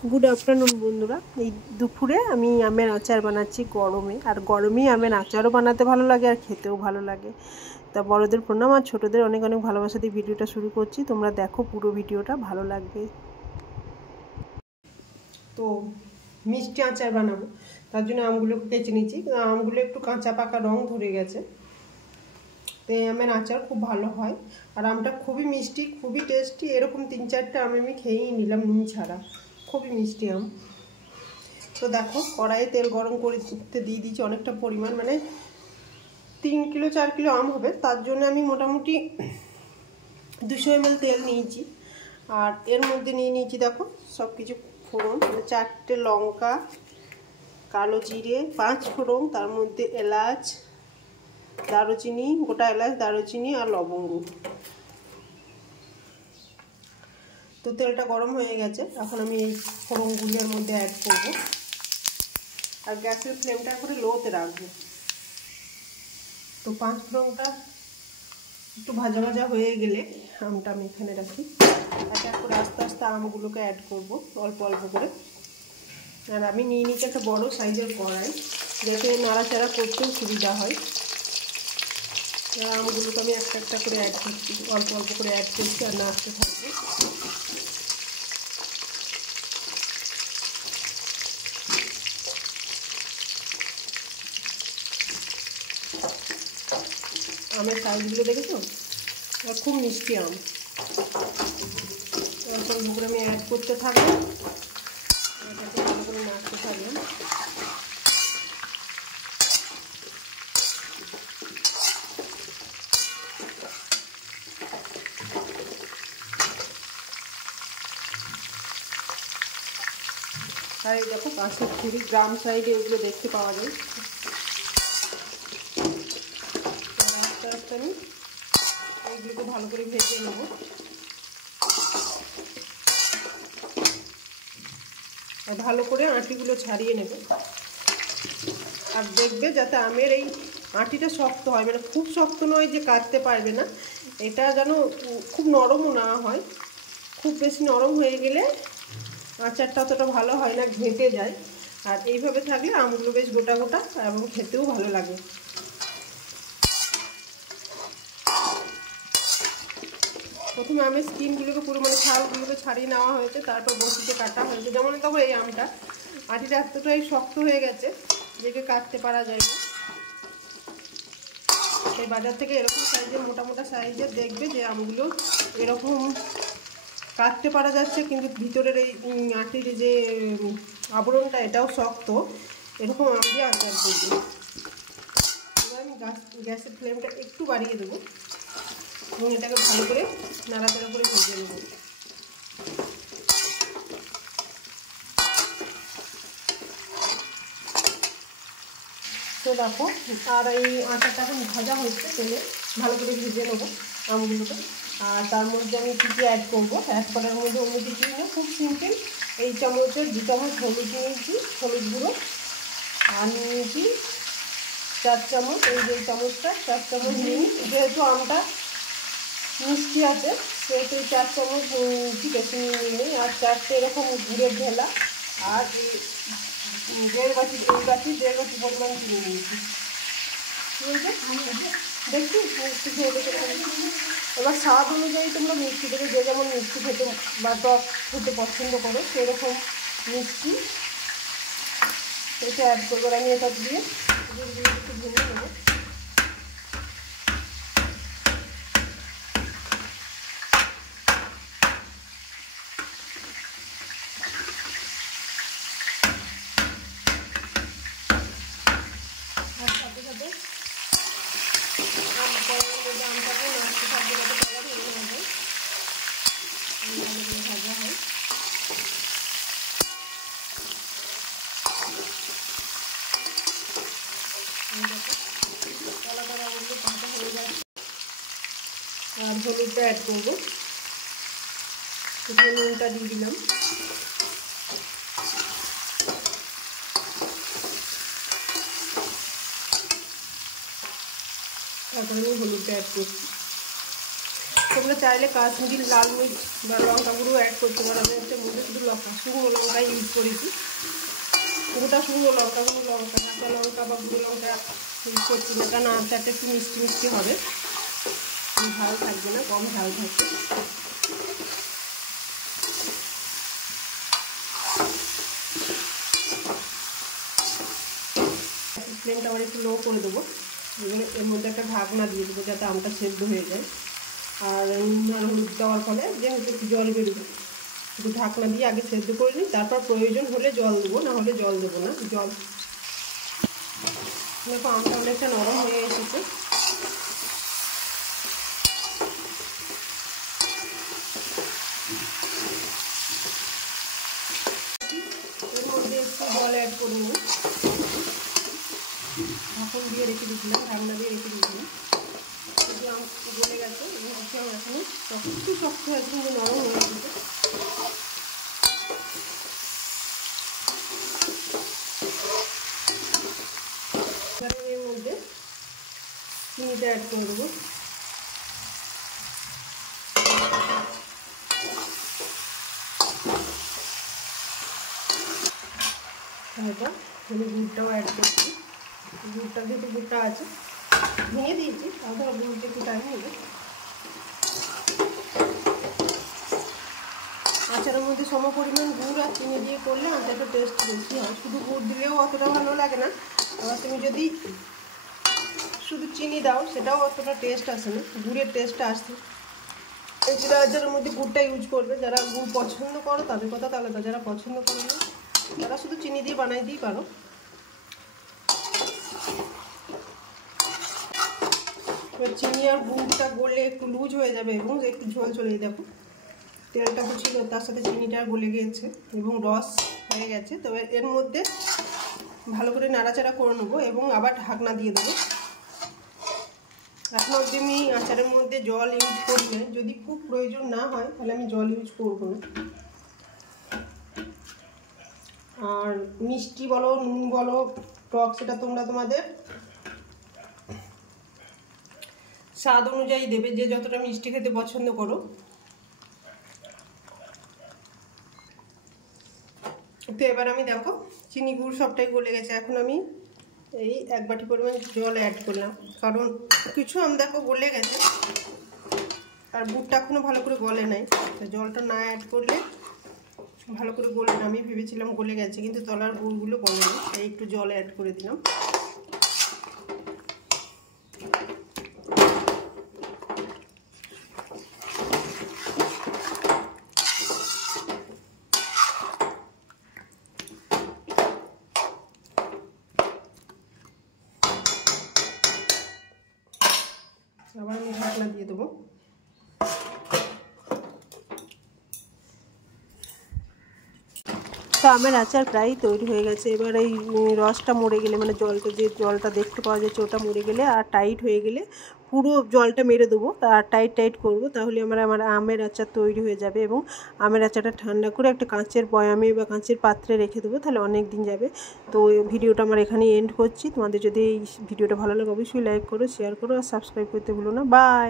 Good afternoon बंधुरा दुपुरे आमी आमेर आचार बानाচ্ছি गरमे और गरमेই आमेर आचारो बानाते भालो लागे और खेतेও भालो लागे। ता बड़ोदेर प्रणाम और छोटोदेर अनेक अनेक भालोबासा दिये भिडियोटा शुरू करছি। তোমরা देखो पुरो भिडियोटा भालो लागবে। तो मिष्टि आचार बानाबो तार जोन्नो আমগুলোকে কেচে নিয়েছি। আমগুলো একটু কাঁচা পাকা রং ধরে গেছে। तो आमेर आचार खूब भालो হয় और আমটা খুবই মিষ্টি খুবই টেস্টি। এরকম 3-4টা আম আমি খেয়েই নিলাম নুন ছাড়া। খুবই মিষ্টি আম। তো দেখো কড়াইয়ে তেল গরম করতে দিয়ে দিয়েছি অনেকটা পরিমাণ, মানে 3 কিলো 4 কিলো আম হবে, তার জন্য আমি মোটামুটি 200 ml তেল নিয়েছি। আর এর মধ্যে নিয়ে নিয়েছি দেখো সব কিছু ফোড়ন, 4টে লঙ্কা, কালো জিরে, 5 ফোড়ন, তার মধ্যে এলাচ, দারুচিনি, গোটা এলাচ, দারুচিনি আর লবঙ্গ। তো তেলটা গরম হয়ে গেছে, এখন আমি এই ফোড়নগুলোর মধ্যে অ্যাড করব আর গ্যাসের ফ্লেমটা করে লোতে রাখবো। তো 5 ফোড়নটা একটু ভাজা ভাজা হয়ে গেলে আমটা আমি এখানে রাখি। এক এক করে আস্তে আস্তে আমগুলোকে অ্যাড করব অল্প অল্প করে। আর আমি নিয়ে নিচ্ছি একটা বড় সাইজের কড়াই, যাতে নাড়াচাড়া করতেও সুবিধা হয়। আমগুলোকে আমি একটা একটা করে অ্যাড করছি, অল্প অল্প করে অ্যাড করছি আর নাড়তে থাকবো। আমের সাইজগুলো দেখেছো, খুব মিষ্টি আম। এরপর আমি অ্যাড করতে থাকবো, এটাকে ভালো করে নাড়তে থাকলাম। আর এই দেখো পাশের ছুরি গ্রাম সাইডে এগুলো দেখতে পাওয়া যায়। আস্তে আস্তে আমি এইগুলোকে ভালো করে ভেজে নেব। আর ভালো করে আঁটিগুলো ছাড়িয়ে নেবে। আর দেখবে যাতে আমের এই আঁটিটা শক্ত হয়, মানে খুব শক্ত নয় যে কাটতে পারবে না, এটা যেন খুব নরমও না হয়। খুব বেশি নরম হয়ে গেলে আচারটা অতটা ভালো হয় না, ঘেঁটে যায়। আর এইভাবে থাকলে আমগুলো বেশ গোটা গোটা এবং খেতেও ভালো লাগে। প্রথমে আমের স্কিনগুলোকে পুরো মানে ছালগুলোকে ছাড়িয়ে নেওয়া হয়েছে, তারপর বসিতে কাটা হয়েছে। যেমন তখন এই আমটা আটিটা এতটাই শক্ত হয়ে গেছে যেকে কাটতে পারা যায় না। এই বাজার থেকে এরকম সাইজের মোটা মোটা সাইজের দেখবে যে আমগুলো এরকম কাটতে পারা যাচ্ছে, কিন্তু ভিতরের এই আটির যে আবরণটা এটাও শক্ত। এরকম আম দিয়ে আচার করবো। এবার আমি গ্যাসের ফ্লেমটা একটু বাড়িয়ে দেবো এবং এটাকে ভালো করে নাড়াচাড়া করে ভেজে নেব। তো দেখো আর এই আচারটা এখন ভাজা হচ্ছে তেলে, ভালো করে ভেজে নেবো আমগুলোকে। আর তার মধ্যে আমি কী কী অ্যাড করবো, অ্যাড করার মধ্যে অন্য কিছু না, খুব সিম্পল। এই চামচের 2 চামচ হলুদ নিয়েছি, হলুদ গুঁড়ো। আর নিয়েছি 4 চামচ, এই যে চামচটা 4 চামচ নিই। যেহেতু আমটা মিষ্টি আছে সেহেতু 4 চামচ নিয়েছি, বেশি নিয়ে নিই। আর 4টে এরকম গুড়ের ঢেলা আর এই 1.5 বাটি, এই বাটি 1.5 বাটি পরিমাণ কিনে নিয়েছি। দেখছি মিষ্টি খেয়ে দেখে। এবার স্বাদ অনুযায়ী তোমরা মিষ্টি দেবে, যে যেমন মিষ্টি খেতে বা টক খেতে পছন্দ করো সেরকম মিষ্টি এটা অ্যাড করবো। আমি এটা দিয়ে গুড়গুলো একটু ভেঙে নেবো। আর সাথে সাথে আমটাকে নাড়তে থাকবে যাতে কালার হয়ে না যায়, ভাজা হয়। কলাটা আমগুলো ভাজা হয়ে যায়। আর হলুদটা অ্যাড করবো, এখানে নুনটা দিয়ে দিলাম। তারপরে আমি হলুদটা অ্যাড করছি। তোমরা চাইলে কাশ্মীরি লাল মির্চ বা লঙ্কা গুঁড়ো অ্যাড করতে পারো। আমি একটা মধ্যে শুধু কাশ্মীরি শুকনো লঙ্কা ইউজ করেছি, গোটা শুকনো লঙ্কা, কাঁচা লঙ্কা বা গুঁড়ো লঙ্কা ইউজ করছি না, কারণ আচারটা একটু মিষ্টি মিষ্টি হবে, ঝাল থাকবে না, কম ঝাল থাকবে। ফ্লেমটা আবার একটু লো করে দেবো, এবং এর মধ্যে একটা ঢাকনা দিয়ে দেবো যাতে আমটা সেদ্ধ হয়ে যায়। আর নুন আর হলুদ দেওয়ার ফলে যেহেতু একটু জল বেরোবে, একটু ঢাকনা দিয়ে আগে সেদ্ধ করে নিই, তারপর প্রয়োজন হলে জল দেবো, না হলে জল দেবো না। জল দেখো আমটা অনেকটা নরম হয়ে এসেছে। এর মধ্যে একটু জল অ্যাড করে নিই, ঢাকন দিয়ে রেখে দিয়েছিলাম, ঢাকনা দিয়ে রেখে দিয়েছিলাম। আম গলে গেছে এবং এখনো একটু শক্ত আছে, কিন্তু নরম হয়ে গেছে। এর মধ্যে চিনিটা অ্যাড করে দেবো। এটা আমি গুড়টাও অ্যাড করছি, গুড়টা যেহেতু গুড়টা আছে ভেঙে দিয়েছি, তাহলে গুড়টা একটু টাইম নেবে। আচারের মধ্যে সম পরিমাণ গুড় আর চিনি দিয়ে করলে আচারটা টেস্ট বেশি হয়। শুধু গুড় দিলেও অতটা ভালো লাগে না, আবার তুমি যদি শুধু চিনি দাও সেটাও অতটা টেস্ট আসে না, গুড়ের টেস্টটা আসে। এছাড়া আচারের মধ্যে গুড়টা ইউজ করবে, যারা গুড় পছন্দ করো তাদের কথা আলাদা, যারা পছন্দ করো না তারা শুধু চিনি দিয়ে বানাইতেই পারো। এবার চিনি আর গুড়টা গলে একটু লুজ হয়ে যাবে এবং একটু ঝোল চলে দেখো, তেলটা তো ছিল তার সাথে চিনিটা গলে গিয়েছে এবং রস হয়ে গেছে। তবে এর মধ্যে ভালো করে নাড়াচাড়া করে নেবো এবং আবার ঢাকনা দিয়ে দেবো। এখন অবধি আমি আচারের মধ্যে জল ইউজ করলে, যদি খুব প্রয়োজন না হয় তাহলে আমি জল ইউজ করবো না। আর মিষ্টি বলো, নুন বলো, টক, সেটা তোমরা তোমাদের স্বাদ অনুযায়ী দেবে, যে যতটা মিষ্টি খেতে পছন্দ করো। তো এবার আমি দেখো চিনি গুড় সবটাই গলে গেছে, এখন আমি এই 1 বাটি পরিমাণ জল অ্যাড করলাম, কারণ কিছু আম দেখো গলে গেছে আর গুড়টা এখনো ভালো করে গলে নাই। জলটা না অ্যাড করলে ভালো করে গলে না, আমি ভেবেছিলাম গলে গেছে কিন্তু তলার গুড়গুলো গলে না, তাই একটু জল অ্যাড করে দিলাম। আবার আমি ঢাকনা দিয়ে দেবো। তো আমের আচার প্রায় তৈরি হয়ে গেছে। এবার এই রসটা মরে গেলে, মানে জলটা, যে জলটা দেখতে পাওয়া যাচ্ছে ওটা মরে গেলে আর টাইট হয়ে গেলে পুরো জলটা মেরে দেবো, আর টাইট করবো, তাহলে আমার আমের আচার তৈরি হয়ে যাবে। এবং আমের আচারটা ঠান্ডা করে একটা কাঁচের বয়ামে বা কাঁচের পাত্রে রেখে দেবো, তাহলে অনেক দিন যাবে। তো ভিডিওটা আমার এখানেই এন্ড করছি। তোমাদের যদি এই ভিডিওটা ভালো লাগে অবশ্যই লাইক করো, শেয়ার করো আর সাবস্ক্রাইব করতে ভুলো না। বাই।